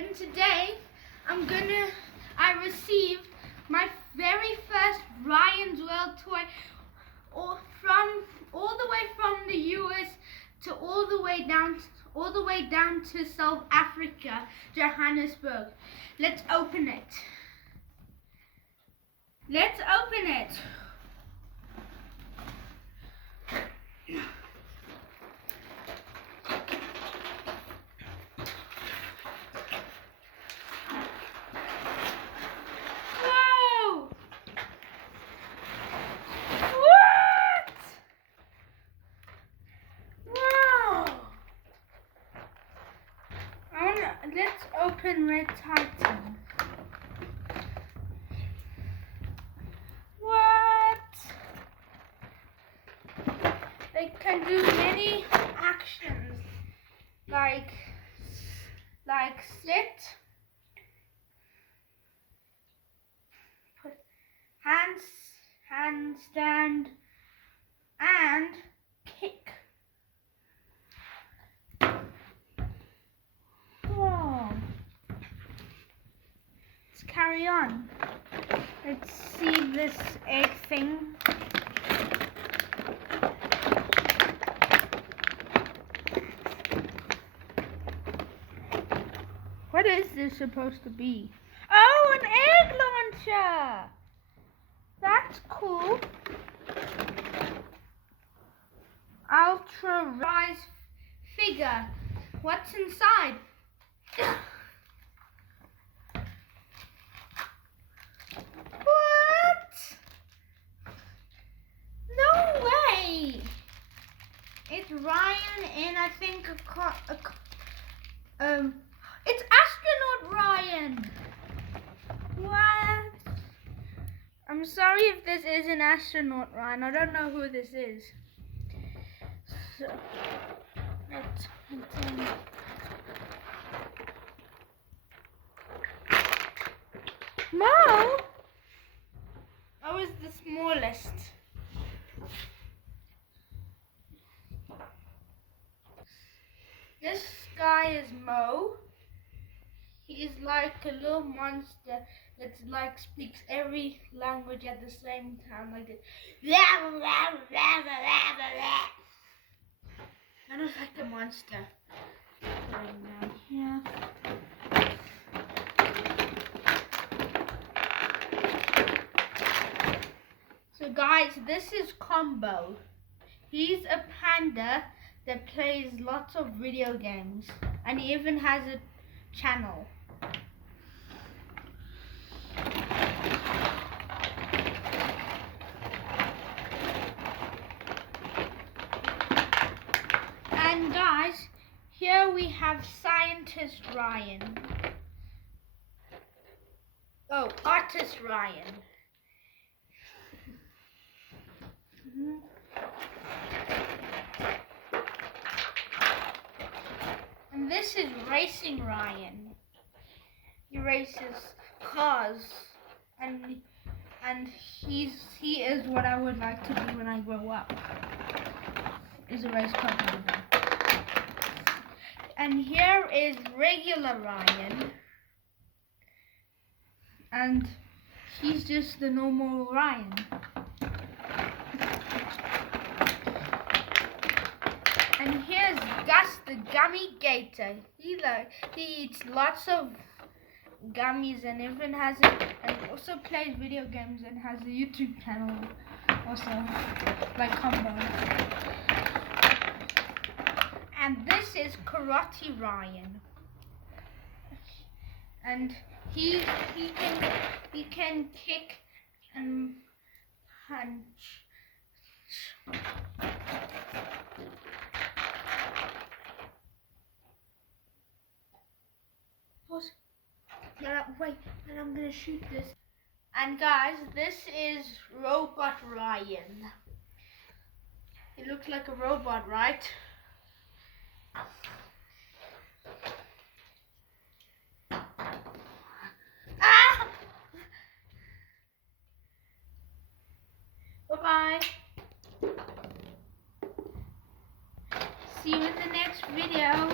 And today I received my very first Ryan's World toy, all the way from the US to all the way down to South Africa, Johannesburg. Let's open it. Let's open it. Whoa! What? Wow! Let's open Red Titan. They can do many actions, like sit, put handstand, and kick. Whoa. Let's carry on. Let's see this egg thing. What is this supposed to be? Oh, an egg launcher! That's cool. Ultra rise figure. What's inside? What? No way! It's Ryan and I think it's astronaut Ryan. What? I'm sorry if this is an astronaut Ryan. I don't know who this is. So let's continue. Mo? I was the smallest. This guy is Mo. He is like a little monster that like speaks every language at the same time, like this. Kind of like a monster. Yeah. So guys, this is Combo. He's a panda that plays lots of video games, and he even has a channel. And guys, here we have Scientist Ryan. Oh, Artist Ryan. And this is Racing Ryan. He races cars, and he is what I would like to be when I grow up. Is a race car driver. And here is regular Ryan, and he's just the normal Ryan. And here's Gus the Gummy Gator. He eats lots of gummies and even and also plays video games and has a YouTube channel also, like Combo. And this is Karate Ryan. And he can kick and punch. Wait, and I'm gonna shoot this. And guys, this is Robot Ryan. He looks like a robot, right? Ah! Bye-bye. See you in the next video.